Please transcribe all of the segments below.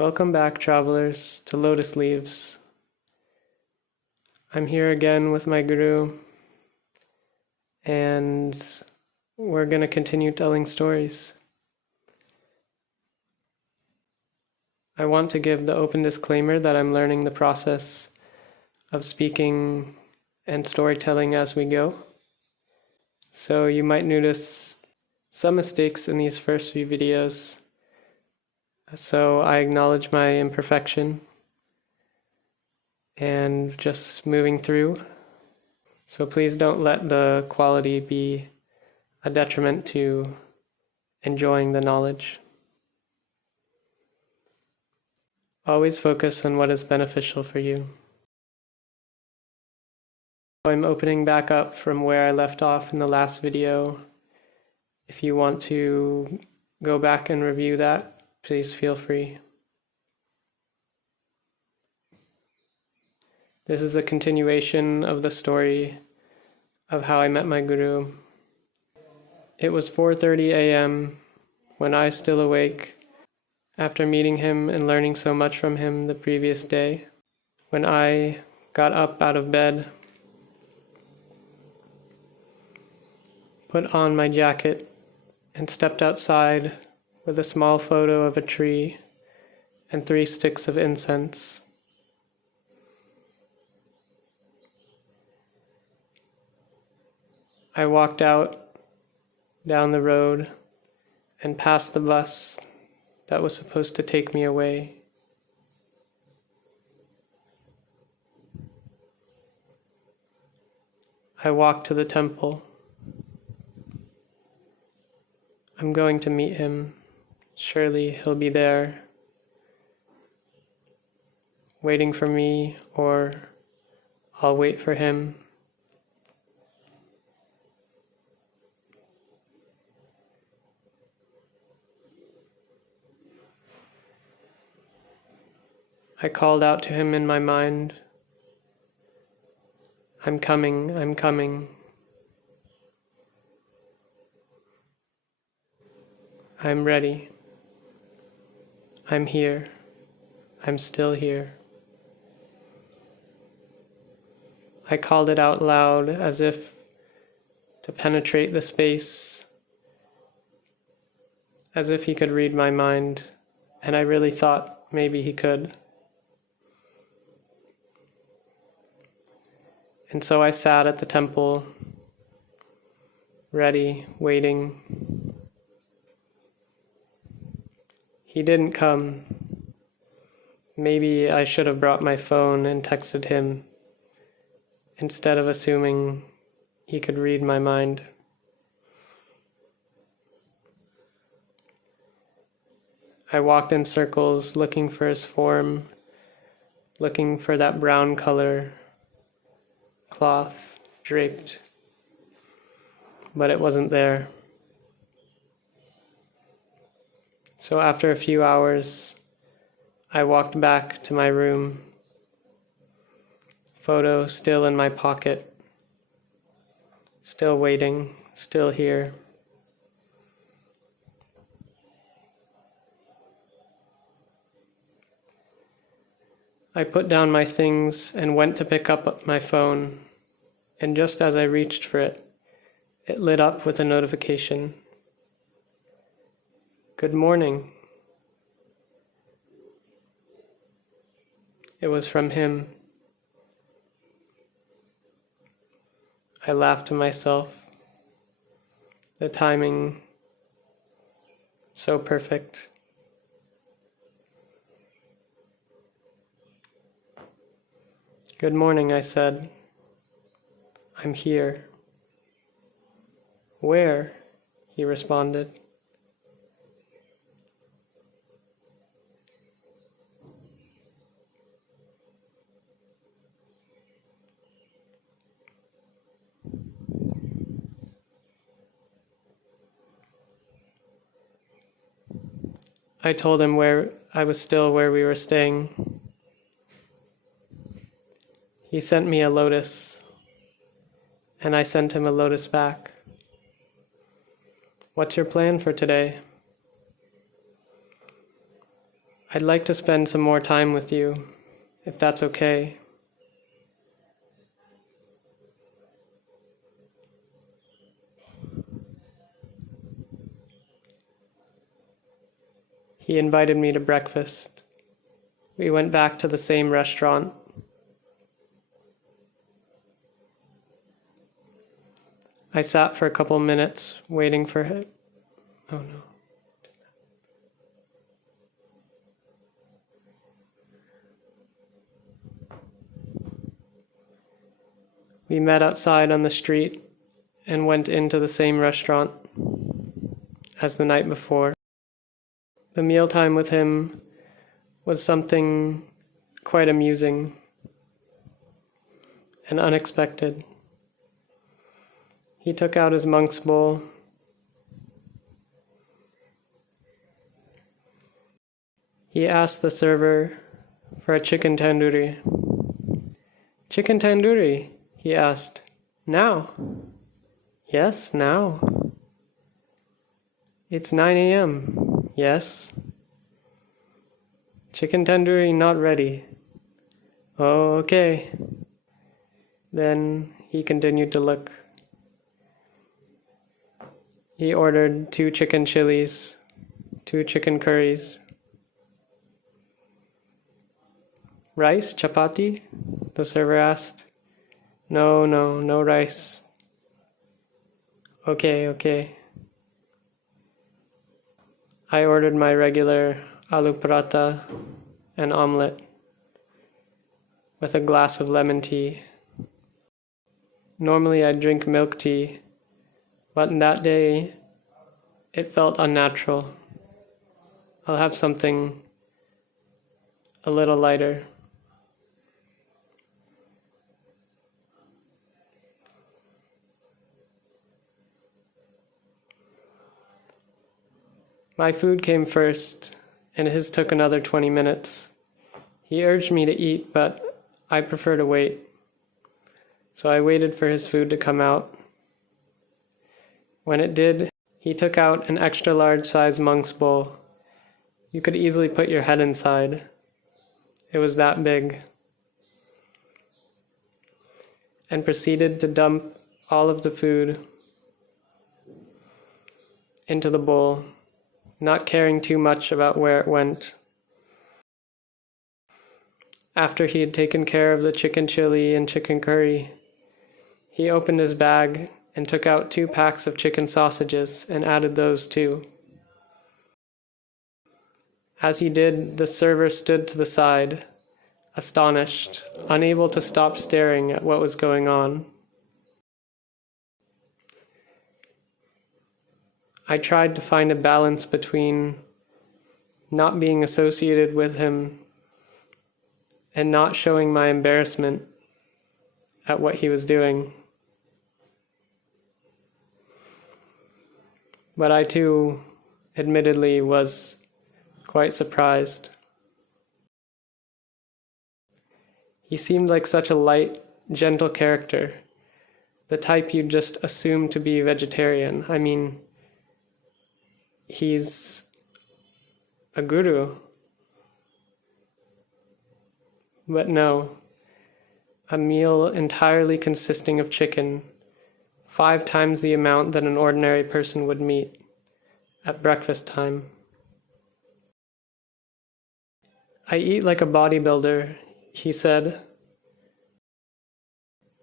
Welcome back, travelers, to Lotus Leaves. I'm here again with my guru, and we're going to continue telling stories. I want to give the open disclaimer that I'm learning the process of speaking and storytelling as we go. So you might notice some mistakes in these first few videos. So I acknowledge my imperfection and just moving through. So please don't let the quality be a detriment to enjoying the knowledge. Always focus on what is beneficial for you. I'm opening back up from where I left off in the last video. If you want to go back and review that, please feel free. This is a continuation of the story of how I met my guru. It was 4:30 a.m. when I, still awake, after meeting him and learning so much from him the previous day, when I got up out of bed, put on my jacket, and stepped outside with a small photo of a tree and 3 sticks of incense. I walked out down the road and past the bus that was supposed to take me away. I walked to the temple. I'm going to meet him. Surely he'll be there, waiting for me, or I'll wait for him. I called out to him in my mind, I'm coming, I'm coming. I'm ready. I'm here. I'm still here. I called it out loud as if to penetrate the space, as if he could read my mind, and I really thought maybe he could. And so I sat at the temple, ready, waiting. He didn't come. Maybe I should have brought my phone and texted him instead of assuming he could read my mind. I walked in circles looking for his form, looking for that brown color cloth draped, but it wasn't there. So after a few hours, I walked back to my room, photo still in my pocket, still waiting, still here. I put down my things and went to pick up my phone, and just as I reached for it, it lit up with a notification. Good morning. It was from him. I laughed to myself. The timing, so perfect. Good morning, I said. I'm here. Where? He responded. I told him where I was still where we were staying. He sent me a lotus, and I sent him a lotus back. What's your plan for today? I'd like to spend some more time with you, if that's okay. He invited me to breakfast. We went back to the same restaurant. I sat for a couple minutes waiting for him. Oh no. We met outside on the street and went into the same restaurant as the night before. The mealtime with him was something quite amusing and unexpected. He took out his monk's bowl. He asked the server for a chicken tandoori. Chicken tandoori, he asked. Now? Yes, now. It's 9 a.m. Yes. Chicken tandoori not ready. Oh, okay. Then he continued to look. He ordered 2 chicken chilies, 2 chicken curries. Rice, chapati? The server asked. No rice. Okay. I ordered my regular aloo paratha and omelette with a glass of lemon tea. Normally I drink milk tea, but that day it felt unnatural. I'll have something a little lighter. My food came first, and his took another 20 minutes. He urged me to eat, but I prefer to wait. So I waited for his food to come out. When it did, he took out an extra large size monk's bowl. You could easily put your head inside. It was that big. And proceeded to dump all of the food into the bowl, not caring too much about where it went. After he had taken care of the chicken chili and chicken curry, he opened his bag and took out 2 packs of chicken sausages and added those too. As he did, the server stood to the side, astonished, unable to stop staring at what was going on. I tried to find a balance between not being associated with him and not showing my embarrassment at what he was doing. But I too, admittedly, was quite surprised. He seemed like such a light, gentle character, the type you'd just assume to be vegetarian. I mean, he's a guru. But no, a meal entirely consisting of chicken, 5 times the amount that an ordinary person would meet at breakfast time. I eat like a bodybuilder, he said.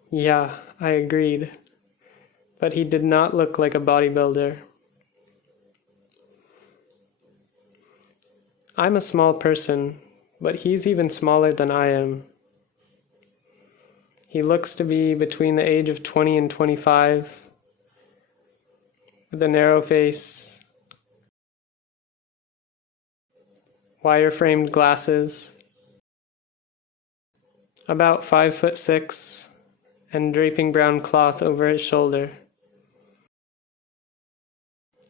Yeah, I agreed. But he did not look like a bodybuilder. I'm a small person, but he's even smaller than I am. He looks to be between the age of 20 and 25, with a narrow face, wire-framed glasses, about 5'6", and draping brown cloth over his shoulder.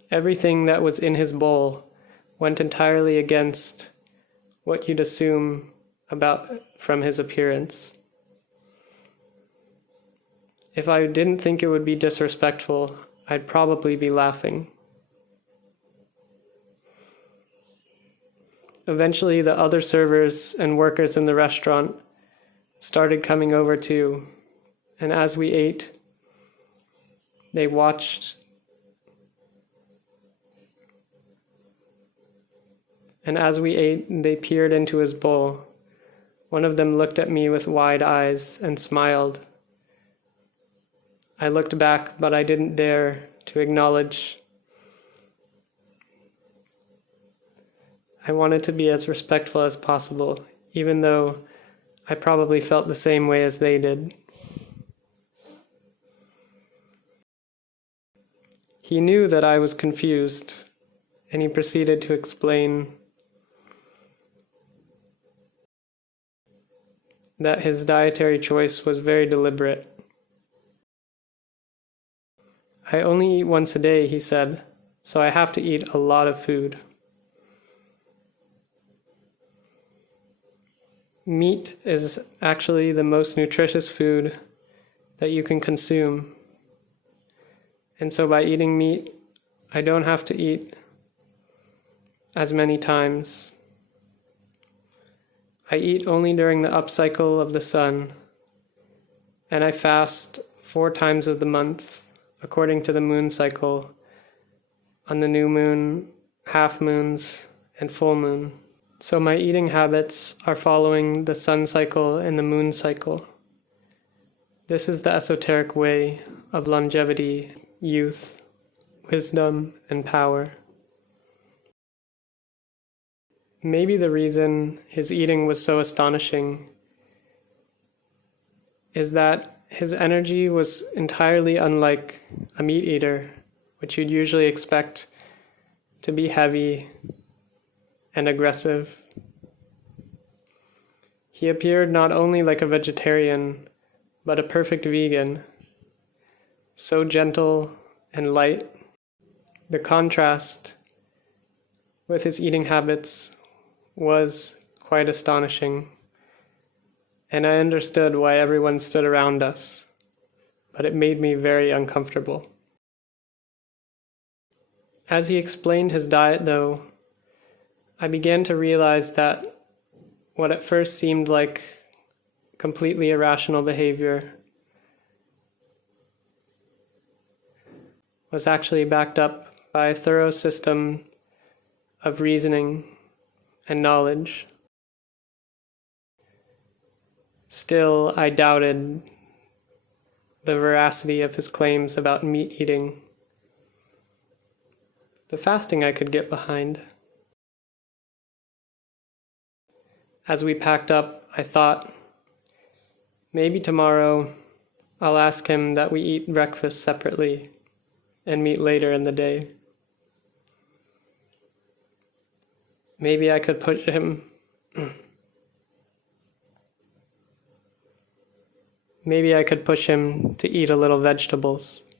Everything that was in his bowl went entirely against what you'd assume about from his appearance. If I didn't think it would be disrespectful, I'd probably be laughing. Eventually, the other servers and workers in the restaurant started coming over too, and as we ate, they watched. And as we ate, they peered into his bowl. One of them looked at me with wide eyes and smiled. I looked back, but I didn't dare to acknowledge. I wanted to be as respectful as possible, even though I probably felt the same way as they did. He knew that I was confused, and he proceeded to explain that his dietary choice was very deliberate. I only eat once a day, he said, so I have to eat a lot of food. Meat is actually the most nutritious food that you can consume. And so by eating meat, I don't have to eat as many times. I eat only during the upcycle of the sun, and I fast 4 times of the month, according to the moon cycle, on the new moon, half moons, and full moon. So my eating habits are following the sun cycle and the moon cycle. This is the esoteric way of longevity, youth, wisdom, and power. Maybe the reason his eating was so astonishing is that his energy was entirely unlike a meat eater, which you'd usually expect to be heavy and aggressive. He appeared not only like a vegetarian, but a perfect vegan, so gentle and light. The contrast with his eating habits was quite astonishing, and I understood why everyone stood around us, but it made me very uncomfortable. As he explained his diet, though, I began to realize that what at first seemed like completely irrational behavior was actually backed up by a thorough system of reasoning and knowledge. Still, I doubted the veracity of his claims about meat eating. The fasting I could get behind. As we packed up, I thought, maybe tomorrow I'll ask him that we eat breakfast separately and meet later in the day. Maybe I could push him to eat a little vegetables.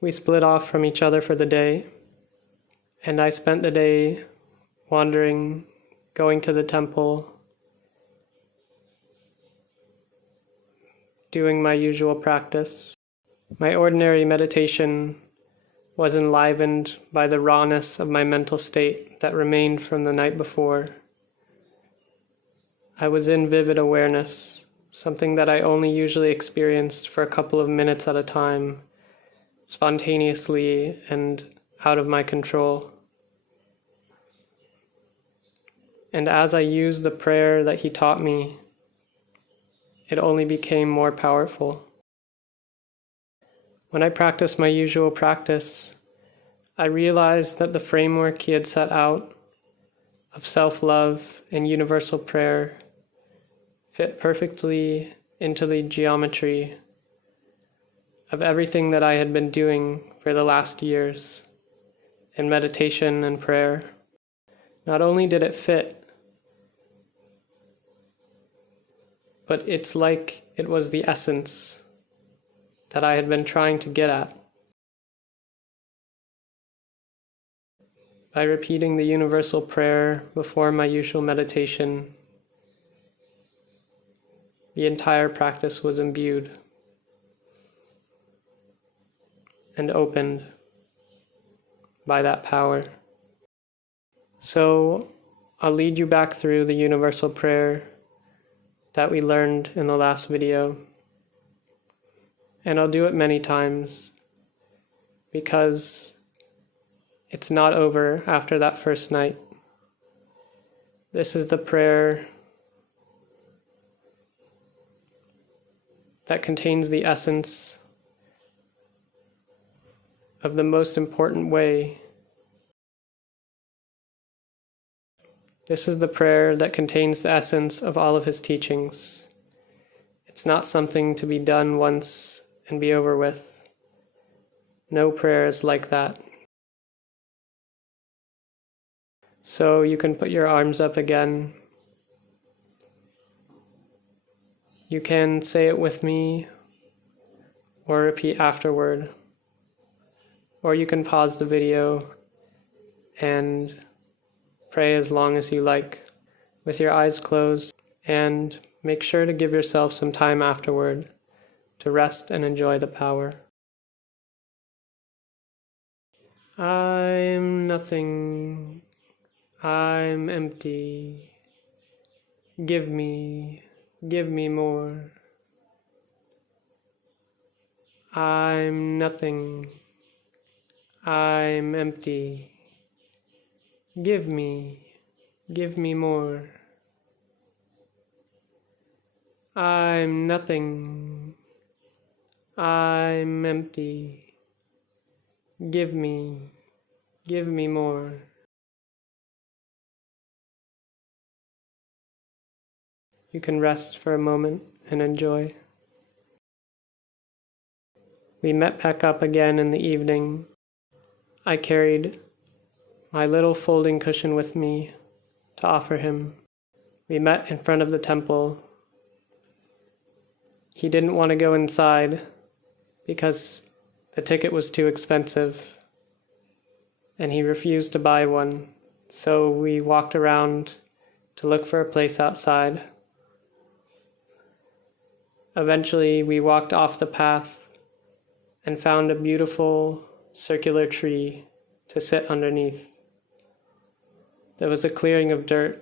We split off from each other for the day, and I spent the day wandering, going to the temple, doing my usual practice. My ordinary meditation was enlivened by the rawness of my mental state that remained from the night before. I was in vivid awareness, something that I only usually experienced for a couple of minutes at a time, spontaneously and out of my control. And as I used the prayer that he taught me, it only became more powerful. When I practiced my usual practice, I realized that the framework he had set out of self-love and universal prayer fit perfectly into the geometry of everything that I had been doing for the last years in meditation and prayer. Not only did it fit, but it's like it was the essence that I had been trying to get at. By repeating the universal prayer before my usual meditation, the entire practice was imbued and opened by that power. So I'll lead you back through the universal prayer that we learned in the last video. And I'll do it many times because it's not over after that first night. This is the prayer that contains the essence of the most important way. This is the prayer that contains the essence of all of his teachings. It's not something to be done once and be over with. No prayer is like that. So you can put your arms up again. You can say it with me or repeat afterward. Or you can pause the video and pray as long as you like with your eyes closed, and make sure to give yourself some time afterward to rest and enjoy the power. I'm nothing. I'm empty. Give me more. I'm nothing. I'm empty. Give me more. I'm nothing. I'm empty. Give me more. You can rest for a moment and enjoy. We met back up again in the evening. I carried my little folding cushion with me to offer him. We met in front of the temple. He didn't want to go inside because the ticket was too expensive, and he refused to buy one. So we walked around to look for a place outside. Eventually, we walked off the path and found a beautiful circular tree to sit underneath. There was a clearing of dirt,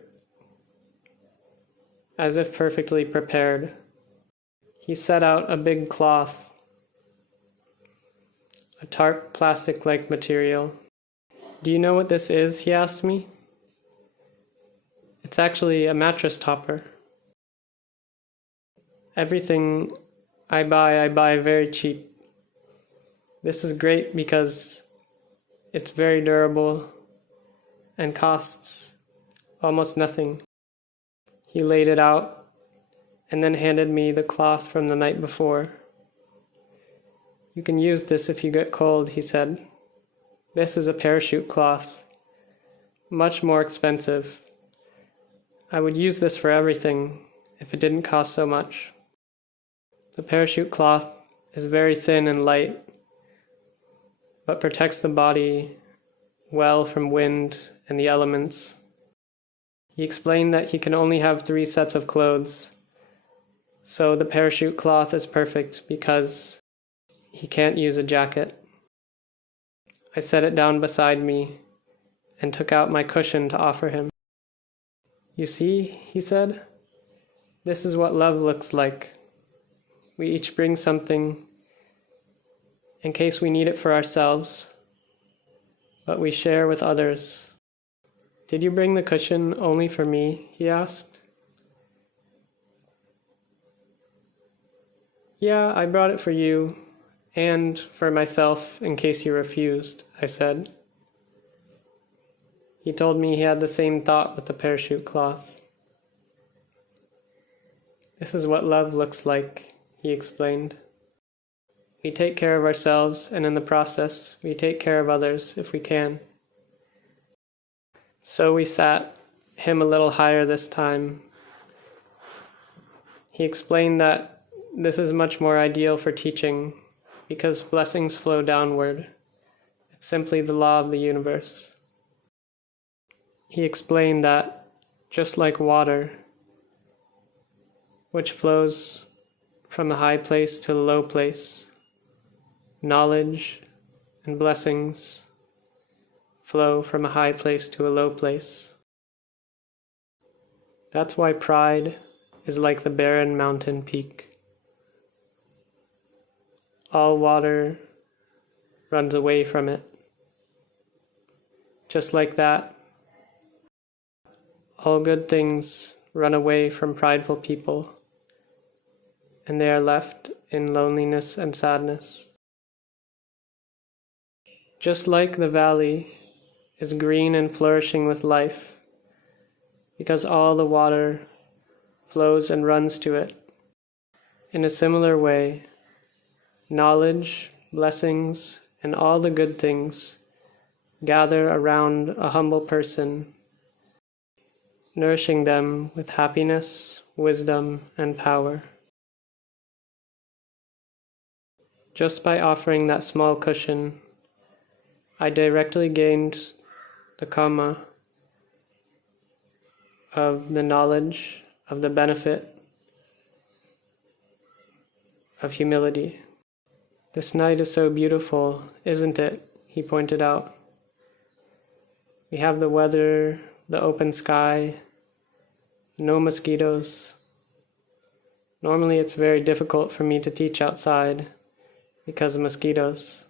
as if perfectly prepared. He set out a big cloth, a tarp plastic-like material. Do you know what this is? He asked me. It's actually a mattress topper. Everything I buy very cheap. This is great because it's very durable and costs almost nothing. He laid it out and then handed me the cloth from the night before. You can use this if you get cold, he said. This is a parachute cloth, much more expensive. I would use this for everything if it didn't cost so much. The parachute cloth is very thin and light, but protects the body well from wind and the elements. He explained that he can only have 3 sets of clothes, so the parachute cloth is perfect because he can't use a jacket. I set it down beside me and took out my cushion to offer him. You see, he said, this is what love looks like. We each bring something in case we need it for ourselves, but we share with others. Did you bring the cushion only for me? He asked. Yeah, I brought it for you and for myself in case you refused, I said. He told me he had the same thought with the parachute cloth. This is what love looks like, he explained. We take care of ourselves, and in the process, we take care of others if we can. So we sat him a little higher this time. He explained that this is much more ideal for teaching because blessings flow downward. It's simply the law of the universe. He explained that just like water, which flows from the high place to the low place, knowledge and blessings flow from a high place to a low place. That's why pride is like the barren mountain peak. All water runs away from it. Just like that, all good things run away from prideful people, and they are left in loneliness and sadness. Just like the valley is green and flourishing with life, because all the water flows and runs to it. In a similar way, knowledge, blessings, and all the good things gather around a humble person, nourishing them with happiness, wisdom, and power. Just by offering that small cushion, I directly gained the karma of the knowledge of the benefit of humility. "This night is so beautiful, isn't it?" he pointed out. "We have the weather, the open sky, no mosquitoes. Normally it's very difficult for me to teach outside because of mosquitoes."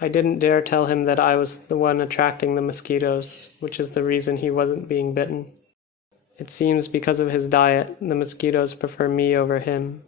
I didn't dare tell him that I was the one attracting the mosquitoes, which is the reason he wasn't being bitten. It seems because of his diet, the mosquitoes prefer me over him.